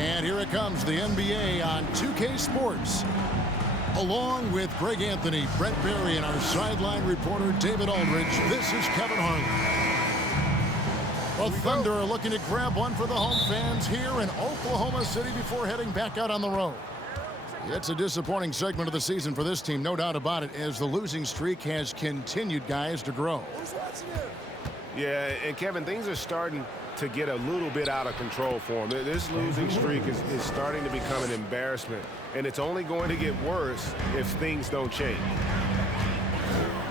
And here it comes, the NBA on 2K Sports. Along with Greg Anthony, Brent Barry, and our sideline reporter David Aldridge, this is Kevin Harlan. The Thunder are looking to grab one for the home fans here in Oklahoma City before heading back out on the road. It's a disappointing segment of the season for this team, no doubt about it, as the losing streak has continued, guys, to grow. Yeah, and Kevin, things are starting to get a little bit out of control for him. This losing streak is starting to become an embarrassment, and it's only going to get worse if things don't change.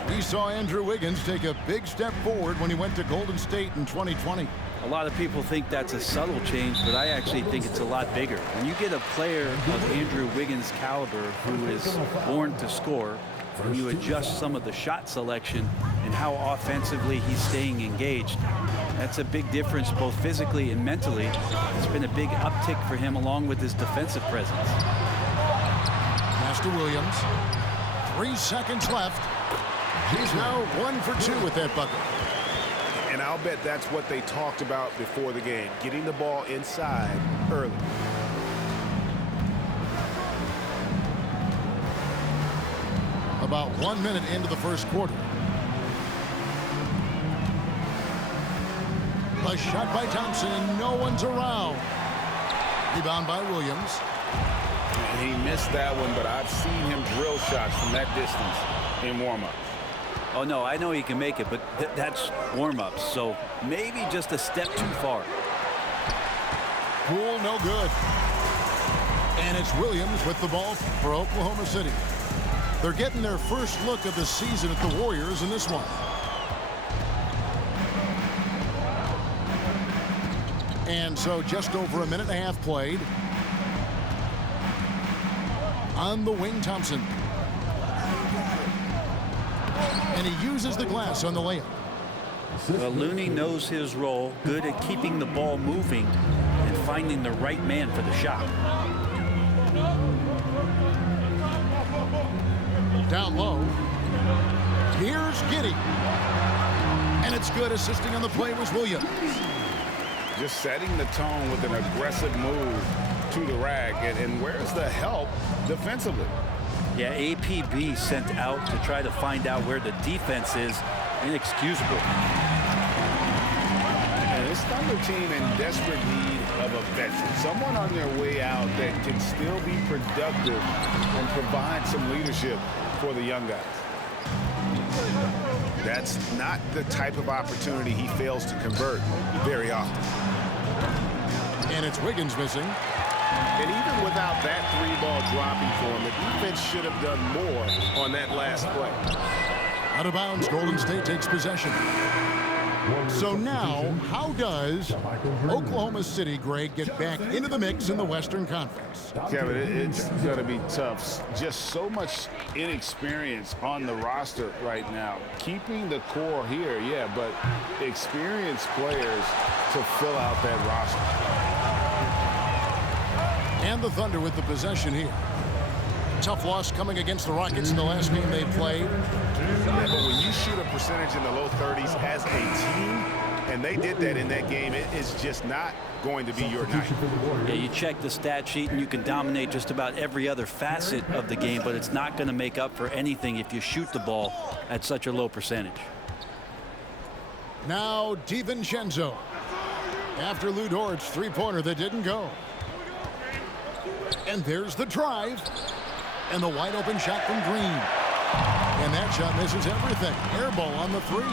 We saw Andrew Wiggins take a big step forward when he went to Golden State in 2020. A lot of people think that's a subtle change, but I actually think it's a lot bigger. When you get a player of Andrew Wiggins' caliber who is born to score, when you adjust some of the shot selection and how offensively he's staying engaged, that's a big difference both physically and mentally. It's been a big uptick for him along with his defensive presence. Pass to Williams. 3 seconds left. He's now 1 for 2 with that bucket. And I'll bet that's what they talked about before the game, getting the ball inside early. About 1 minute into the first quarter. A shot by Thompson, and no one's around. Rebound by Williams. He missed that one, but I've seen him drill shots from that distance in warm-ups. Oh, no, I know he can make it, but that's warm-ups, so maybe just a step too far. Poole, no good. And it's Williams with the ball for Oklahoma City. They're getting their first look of the season at the Warriors in this one. And so just over a minute and a half played. On the wing, Thompson. And he uses the glass on the layup. Well, Looney knows his role, good at keeping the ball moving and finding the right man for the shot. Down low. Here's Giddey. And it's good. Assisting on the play was Williams. Just setting the tone with an aggressive move to the rack. And where's the help defensively? Yeah, APB sent out to try to find out where the defense is. Inexcusable. And this Thunder team in desperate need of a veteran. Someone on their way out that can still be productive and provide some leadership for the young guys. That's not the type of opportunity he fails to convert very often. And it's Wiggins missing. And even without that 3-ball dropping for him, the defense should have done more on that last play. Out of bounds, Golden State takes possession. So now, how does Oklahoma City, Greg, get back into the mix in the Western Conference? Kevin, it's going to be tough. Just so much inexperience on the roster right now. Keeping the core here, yeah, but experienced players to fill out that roster. And the Thunder with the possession here. Tough loss coming against the Rockets in the last game they played. Yeah, but when you shoot a percentage in the low 30s as a team, and they did that in that game, it is just not going to be your night. Yeah, you check the stat sheet and you can dominate just about every other facet of the game, but it's not going to make up for anything if you shoot the ball at such a low percentage. Now DiVincenzo. After Lou Dort's three-pointer that didn't go. And there's the drive. And the wide open shot from Green. And that shot misses everything. Air ball on the 3.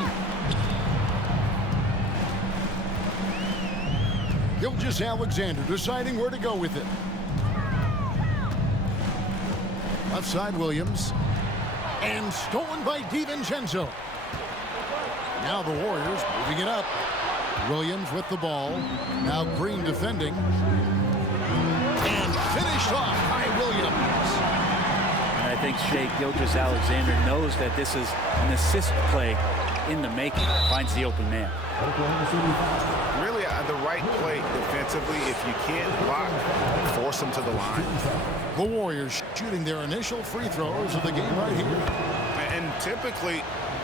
Gilgeous-Alexander deciding where to go with it. Left side Williams. And stolen by DiVincenzo. Now the Warriors moving it up. Williams with the ball. Now Green defending. And finished off by Williams. And I think Shai Gilgeous-Alexander knows that this is an assist play in the making. Finds the open man. Really, the right play defensively. If you can't block, force them to the line. The Warriors shooting their initial free throws of the game right here. And typically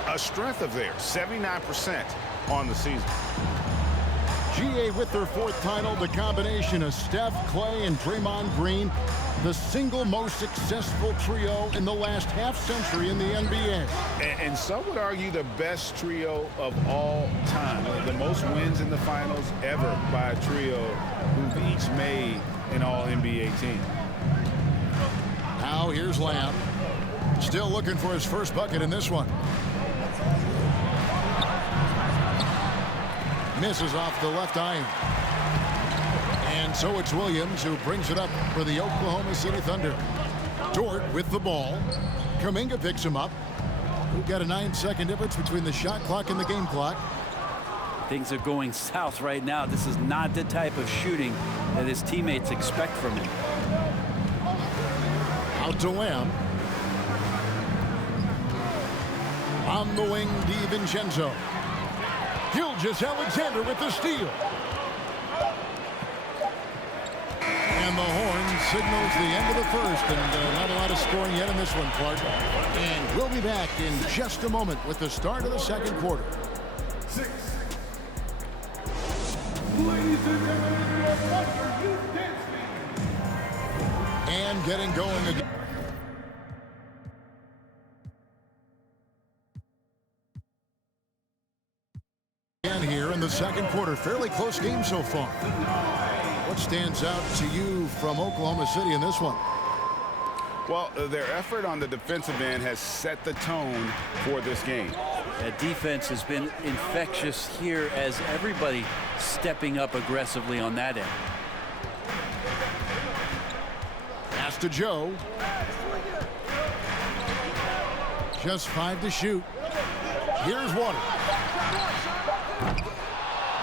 a strength of theirs, 79% on the season. GA with their 4th title, the combination of Steph, Clay, and Draymond Green, the single most successful trio in the last half-century in the NBA. And some would argue the best trio of all time. The most wins in the finals ever by a trio who've each made an all-NBA team. Now here's Lamb. Still looking for his first bucket in this one. Misses off the left iron. And so it's Williams who brings it up for the Oklahoma City Thunder. Dort with the ball. Kuminga picks him up. We've got a 9-second difference between the shot clock and the game clock. Things are going south right now. This is not the type of shooting that his teammates expect from him. Out to Lamb. On the wing, DiVincenzo. Gilgeous-Alexander with the steal. And the horn signals the end of the first, and not a lot of scoring yet in this one, Clark. And we'll be back in just a moment with the start of the second quarter. And getting going again. Here in the second quarter. Fairly close game so far. What stands out to you from Oklahoma City in this one? Well, their effort on the defensive end has set the tone for this game. That defense has been infectious here as everybody stepping up aggressively on that end. Pass to Joe. Just 5 to shoot. Here's Water.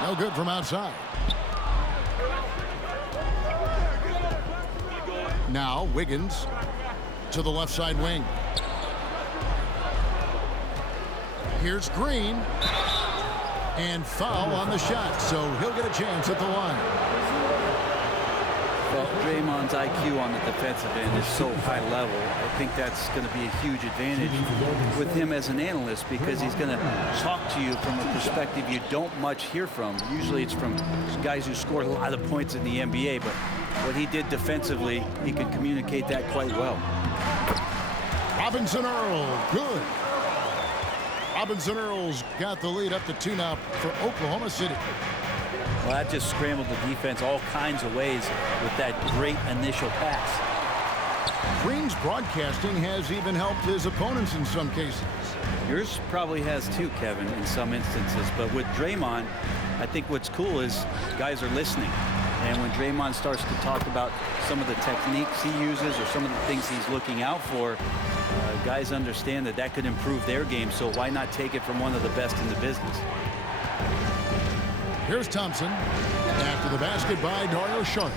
No good from outside. Now Wiggins to the left side wing. Here's Green. And foul on the shot, so he'll get a chance at the line. Well, Draymond's IQ on the defensive end is so high level. I think that's going to be a huge advantage with him as an analyst, because he's going to talk to you from a perspective you don't much hear from. Usually it's from guys who scored a lot of points in the NBA, but what he did defensively, he could communicate that quite well. Robinson Earl, good. Robinson Earl's got the lead up to 2 now for Oklahoma City. Well, that just scrambled the defense all kinds of ways with that great initial pass. Green's broadcasting has even helped his opponents in some cases. Yours probably has too, Kevin, in some instances. But with Draymond, I think what's cool is guys are listening. And when Draymond starts to talk about some of the techniques he uses or some of the things he's looking out for, guys understand that that could improve their game. So why not take it from one of the best in the business? Here's Thompson. After the basket by Dario Saric.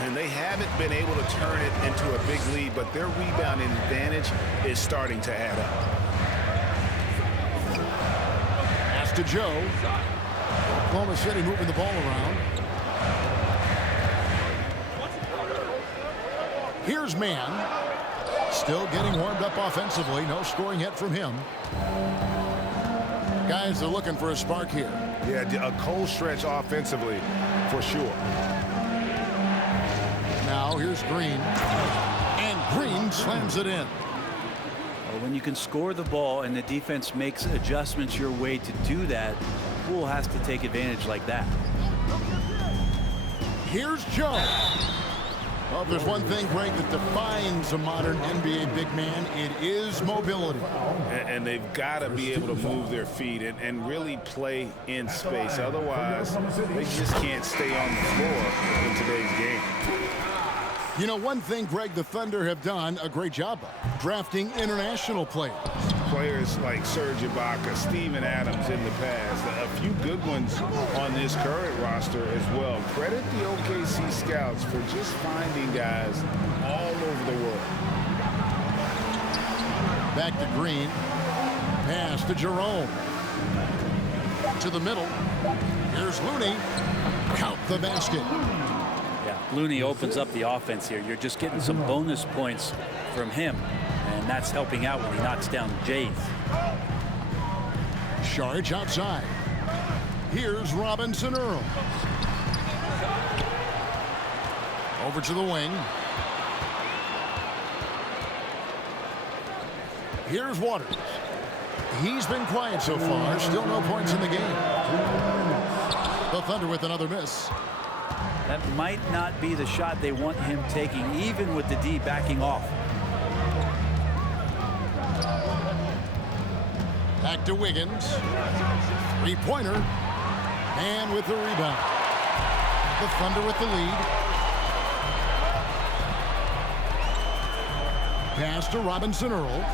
And they haven't been able to turn it into a big lead, but their rebounding advantage is starting to add up. Pass to Joe. Oklahoma City moving the ball around. Here's Mann. Still getting warmed up offensively. No scoring yet from him. Guys are looking for a spark here. Yeah, a cold stretch offensively, for sure. Now here's Green. And Green slams it in. Well, when you can score the ball and the defense makes adjustments your way to do that, Poole has to take advantage like that. Here's Joe. Well, if there's one thing, Greg, that defines a modern NBA big man, it is mobility. And they've got to be able to move their feet and really play in space. Otherwise, they just can't stay on the floor in today's game. You know, one thing, Greg, the Thunder have done a great job of drafting international players. Players like Serge Ibaka, Steven Adams in the past, a few good ones on this current roster as well. Credit the OKC scouts for just finding guys all over the world. Back to Green. Pass to Jerome. To the middle. Here's Looney. Count the basket. Yeah, Looney opens up the offense here. You're just getting some bonus points from him, and that's helping out when he knocks down Jays. Saric outside. Here's Robinson Earl. Over to the wing. Here's Waters. He's been quiet so far. Still no points in the game. The Thunder with another miss. That might not be the shot they want him taking, even with the D backing off. Back to Wiggins. Three-pointer. And with the rebound. The Thunder with the lead. Pass to Robinson Earl.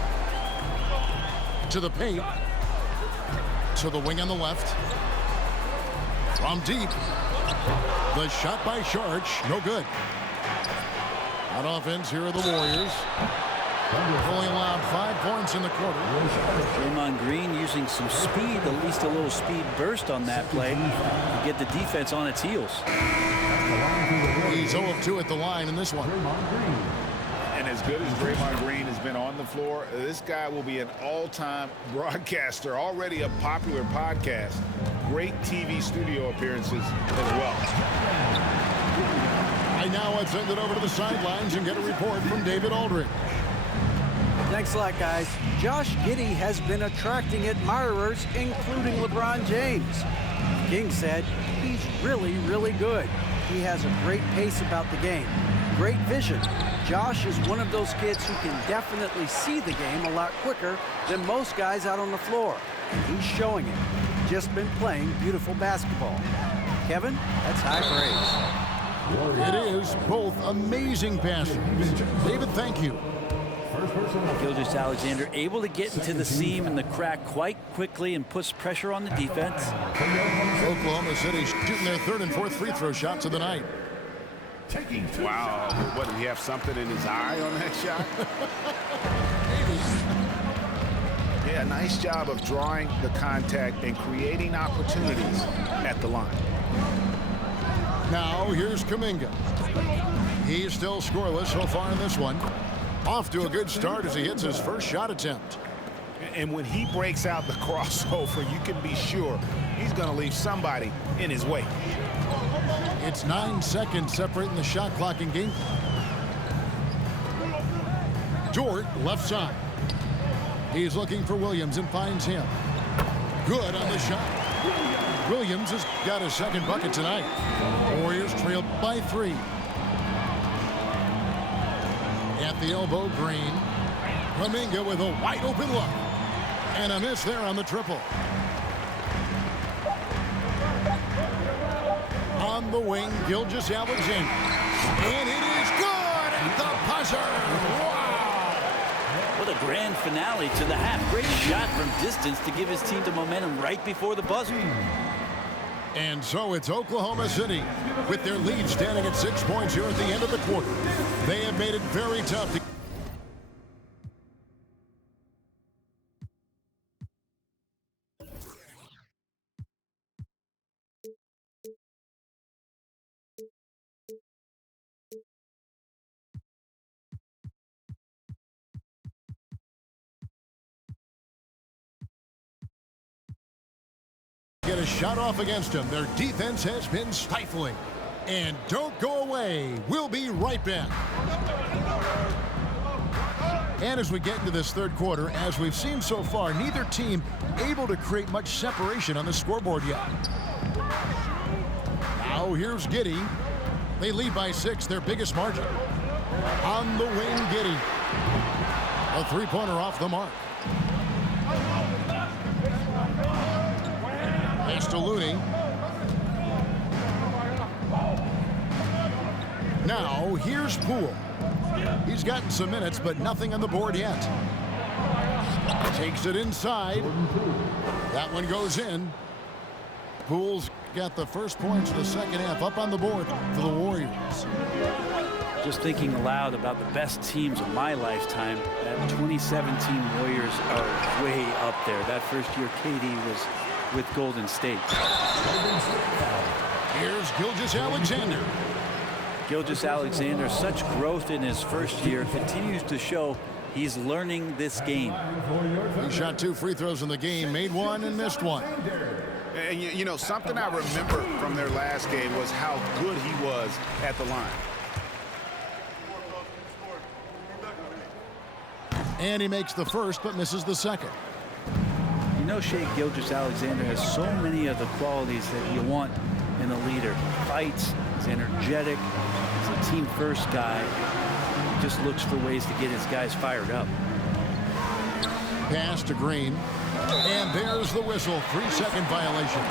To the paint. To the wing on the left. From deep. The shot by Sharch. No good. On offense, here are the Warriors. Only allowed 5 points in the quarter. Draymond Green using some speed, at least a little speed burst on that play to get the defense on its heels. He's 0 of 2 at the line in this one. And as good as Draymond Green has been on the floor, this guy will be an all-time broadcaster, already a popular podcast. Great TV studio appearances as well. And now let's send it over to the sidelines and get a report from David Aldridge. Thanks a lot, guys. Josh Giddey has been attracting admirers, including LeBron James. King said he's really, really good. He has a great pace about the game, great vision. Josh is one of those kids who can definitely see the game a lot quicker than most guys out on the floor. And he's showing it. Just been playing beautiful basketball. Kevin, that's high praise. It is both amazing passes. David, thank you. Gilgeous-Alexander able to get into the seam and the crack quite quickly and puts pressure on the defense. Oklahoma City shooting their third and fourth free throw shots of the night. Wow. What, did he have something in his eye on that shot? Yeah, nice job of drawing the contact and creating opportunities at the line. Now here's Kuminga. He's still scoreless so far in this one. Off to a good start as he hits his first shot attempt. And when he breaks out the crossover, you can be sure he's going to leave somebody in his way. It's 9 seconds separating the shot clock and game. Dort, left side. He's looking for Williams and finds him. Good on the shot. Williams has got his second bucket tonight. Warriors trailed by 3. At the elbow, Green. Kuminga with a wide open look. And a miss there on the triple. On the wing, Gilgeous-Alexander. And it is good at the buzzer. Wow! What a grand finale to the half. Great shot from distance to give his team the momentum right before the buzzer. And so it's Oklahoma City with their lead standing at 6 points here at the end of the quarter. They have made it very tough to get a shot off against them. Their defense has been stifling. And don't go away. We'll be right back. And as we get into this third quarter, as we've seen so far, neither team able to create much separation on the scoreboard yet. Now here's Giddey. They lead by 6, their biggest margin. On the wing, Giddey. A three-pointer off the mark. Pass to Looney. Now, here's Poole. He's gotten some minutes, but nothing on the board yet. Takes it inside. That one goes in. Poole's got the first points of the second half up on the board for the Warriors. Just thinking aloud about the best teams of my lifetime, that 2017 Warriors are way up there. That first year KD was with Golden State. Here's Gilgeous-Alexander. Gilgeous-Alexander, such growth in his first year, continues to show he's learning this game. He shot 2 free throws in the game, made 1 and missed 1. And, you know, something I remember from their last game was how good he was at the line. And he makes the first, but misses the second. You know, Shai Gilgeous-Alexander has so many of the qualities that you want in a leader. He fights, he's energetic, he's a team-first guy. He just looks for ways to get his guys fired up. Pass to Green. And there's the whistle. 3-second violation.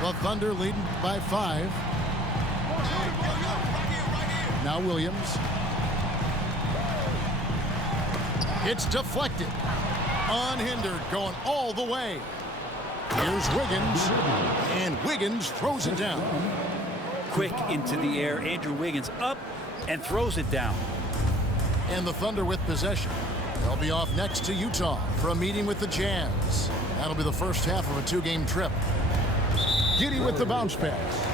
The Thunder leading by 5. Now Williams. It's deflected. Unhindered, going all the way. Here's Wiggins. And Wiggins throws it down. Quick into the air. Andrew Wiggins up and throws it down. And the Thunder with possession. They'll be off next to Utah for a meeting with the Jazz. That'll be the first half of a 2-game trip. Giddey with the bounce pass.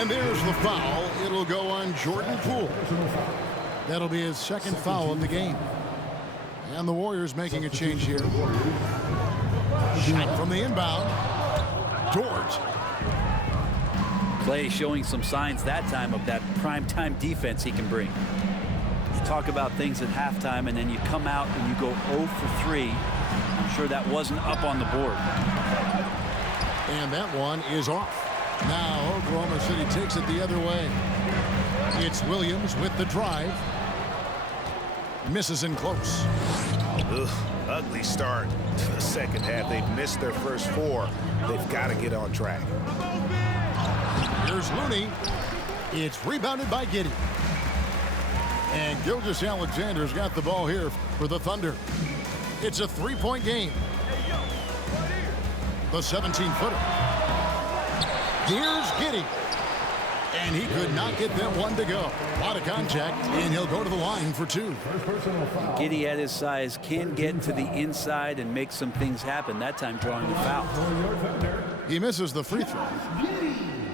And there's the foul. It'll go on Jordan Poole. That'll be his second foul of the game. And the Warriors making a change here. Shot from the inbound. Dort. Clay showing some signs that time of that prime-time defense he can bring. You talk about things at halftime, and then you come out and you go 0 for 3. I'm sure that wasn't up on the board. And that one is off. Now Oklahoma City takes it the other way. It's Williams with the drive. Misses in close. Ugh, ugly start to the second half. They've missed their first 4. They've got to get on track. Here's Looney. It's rebounded by Giddey. And Gilgeous-Alexander's got the ball here for the Thunder. It's a 3-point game. The 17-footer. Here's Giddey. And he could not get that one to go. A lot of contact, and he'll go to the line for 2. Giddey at his size can get to the inside and make some things happen, that time drawing the foul. He misses the free throw.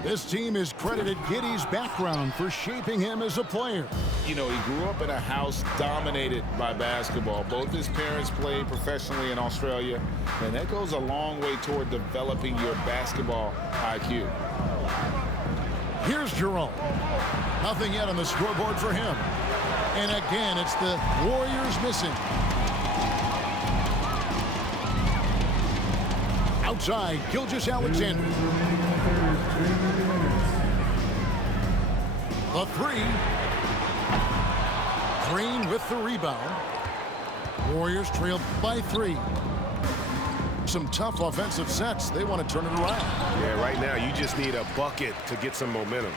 This team has credited Giddey's background for shaping him as a player. You know, he grew up in a house dominated by basketball. Both his parents played professionally in Australia, and that goes a long way toward developing your basketball IQ. Here's Jerome. Nothing yet on the scoreboard for him. And again, it's the Warriors missing. Outside, Gilgeous-Alexander. The 3. Green with the rebound. Warriors trail by 3. Some tough offensive sets. They want to turn it around. Yeah, right now you just need a bucket to get some momentum.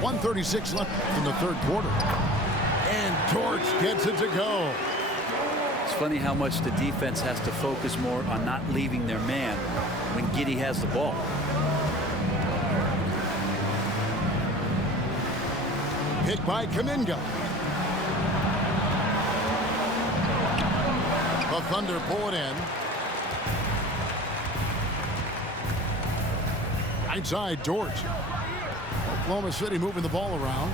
.136 left in the third quarter. And Torch gets it to go. It's funny how much the defense has to focus more on not leaving their man when Giddey has the ball. Hit by Kuminga. The Thunder pull it in. Right side, Dort. Oklahoma City moving the ball around.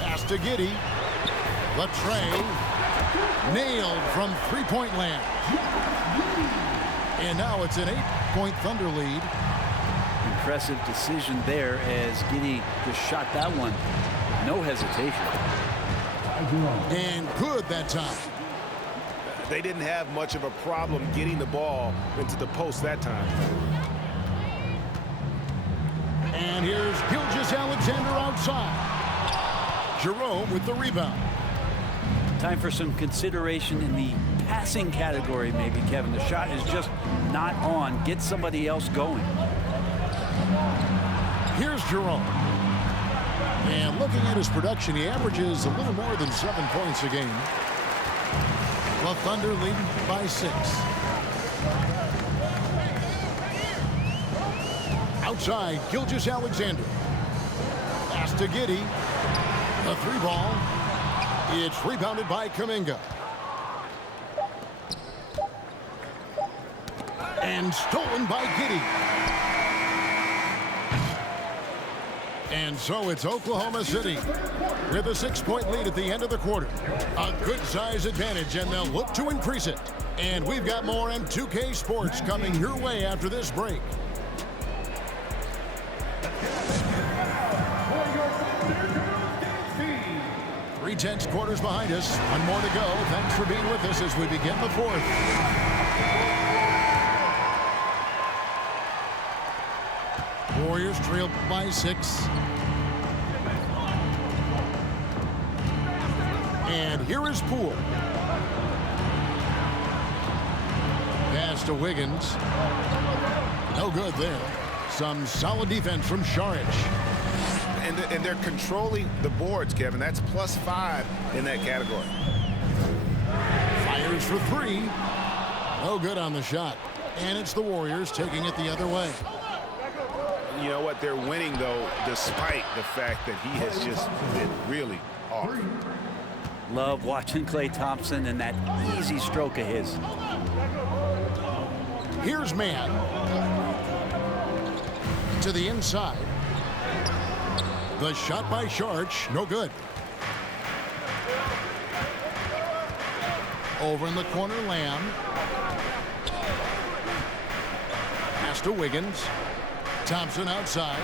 Pass to Giddey. The tray. Nailed from three-point land. And now it's an 8-point Thunder lead. Impressive decision there as Giddey just shot that one. No hesitation. And good that time. They didn't have much of a problem getting the ball into the post that time. And here's Gilgeous-Alexander outside. Jerome with the rebound. Time for some consideration in the passing category, maybe, Kevin. The shot is just not on. Get somebody else going. Here's Jerome. And looking at his production, he averages a little more than 7 points a game. The Thunder leading by 6. Outside, Gilgeous-Alexander. Pass to Giddey. The 3-ball. It's rebounded by Kuminga. And stolen by Giddey. And so it's Oklahoma City with a 6-point lead at the end of the quarter. A good size advantage, and they'll look to increase it. And we've got more M2K Sports coming your way after this break. 3/10 quarters behind us. One more to go. Thanks for being with us as we begin the fourth. Warriors trail by 6. And here is Poole. Pass to Wiggins. No good there. Some solid defense from Šarić. And they're controlling the boards, Kevin. That's +5 in that category. Fires for 3. No good on the shot. And it's the Warriors taking it the other way. You know what? They're winning, though, despite the fact that he has just been really off. Love watching Klay Thompson and that easy stroke of his. Here's Mann. To the inside. The shot by Šarić, no good. Over in the corner, Lamb. Pass to Wiggins. Thompson outside.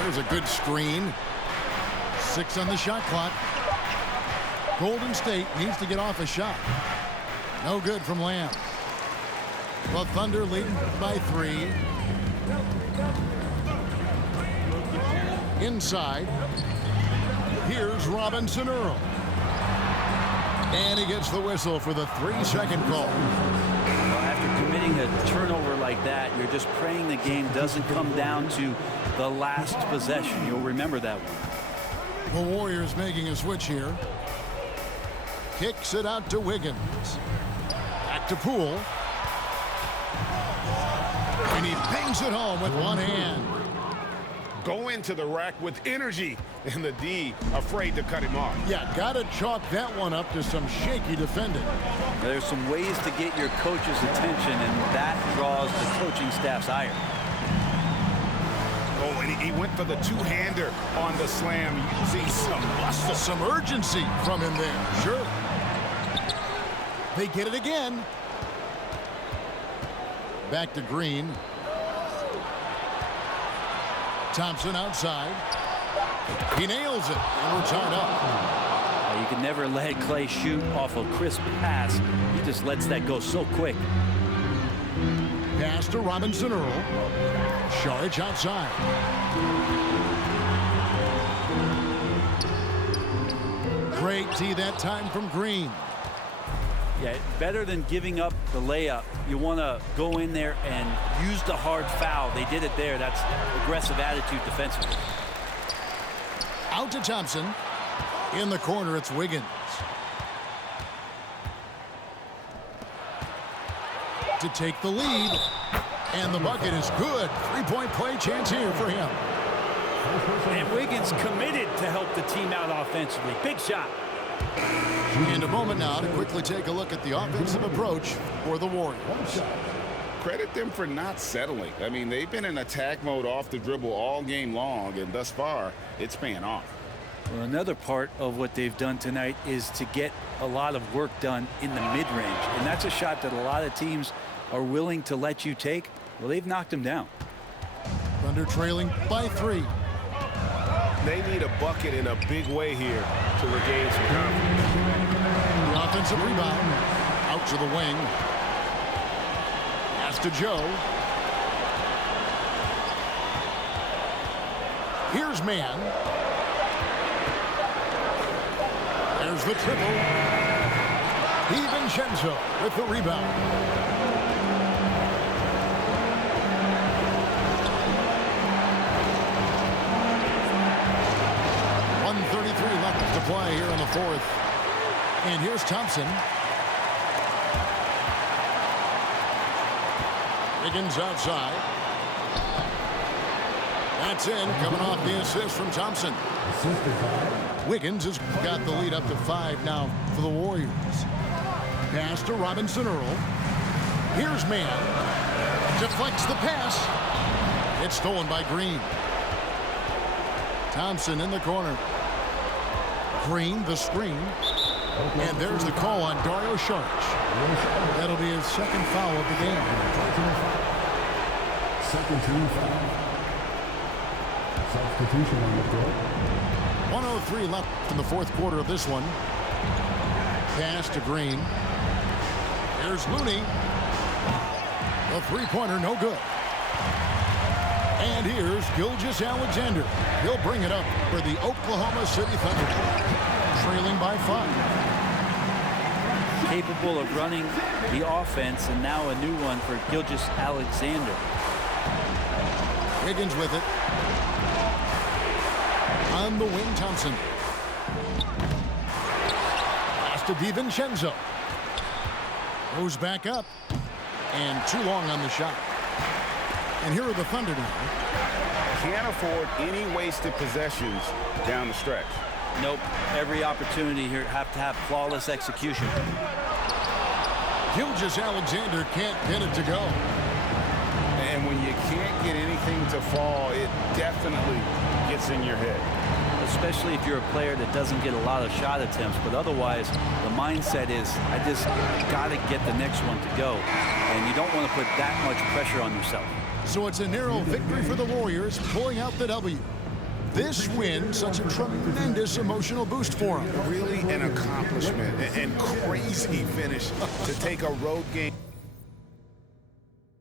There's a good screen. 6 on the shot clock. Golden State needs to get off a shot. No good from Lamb. The Thunder leading by 3. Inside. Here's Robinson Earl. And he gets the whistle for the 3-second call. After committing a turnover like that, you're just praying the game doesn't come down to the last possession. You'll remember that one. The Warriors making a switch here. Kicks it out to Wiggins. Back to Poole. And he bangs it home with one hand. Go into the rack with energy, and the D afraid to cut him off. Yeah, got to chalk that one up to some shaky defending. There's some ways to get your coach's attention, and that draws the coaching staff's ire. Oh, and he went for the two-hander on the slam, using some muscle. Some urgency from him there, sure. They get it again. Back to Green. Thompson outside. He nails it, and we're tied up. You can never let Klay shoot off a crisp pass. He just lets that go so quick. Pass to Robinson Earl. Šarić outside. Great tee that time from Green. Yeah, better than giving up the layup. You want to go in there and use the hard foul. They did it there. That's aggressive attitude defensively. Out to Thompson. In the corner, it's Wiggins. To take the lead. And the bucket is good. 3-point play chance here for him. And Wiggins committed to help the team out offensively. Big shot. In a moment now to quickly take a look at the offensive approach for the Warriors. Credit them for not settling. I mean, they've been in attack mode off the dribble all game long, and thus far, it's paying off. Well, another part of what they've done tonight is to get a lot of work done in the mid-range. And that's a shot that a lot of teams are willing to let you take. Well, they've knocked him down. Thunder trailing by 3. They need a bucket in a big way here to regain some confidence. The offensive rebound. Out to the wing. Pass to Joe. Here's Mann. There's the triple. DiVincenzo with the rebound. Left to play here in the fourth. And here's Thompson. Wiggins outside. That's in, coming off the assist from Thompson. Wiggins has got the lead up to 5 now for the Warriors. Pass to Robinson Earl. Here's Mann. Deflects the pass. It's stolen by Green. Thompson in the corner. Green, the screen. And there's the call on Dario Saric. That'll be his second foul of the game. Second team foul. Substitution on the court. 1:03 left in the fourth quarter of this one. Pass to Green. Here's Looney. The three-pointer, no good. And here's Gilgeous-Alexander. He'll bring it up for the Oklahoma City Thunder, trailing by 5. Capable of running the offense, and now a new one for Gilgeous-Alexander. Wiggins with it. On the wing, Thompson. Pass to DiVincenzo. Goes back up. And too long on the shot. And here are the Thunder now. Can't afford any wasted possessions down the stretch. Nope. Every opportunity here have to have flawless execution. Gilgeous-Alexander can't get it to go. And when you can't get anything to fall, it definitely gets in your head. Especially if you're a player that doesn't get a lot of shot attempts, but otherwise the mindset is I just got to get the next one to go, and you don't want to put that much pressure on yourself. So it's a narrow victory for the Warriors, pulling out the W. This win, such a tremendous emotional boost for them. Really an accomplishment and crazy finish to take a road game.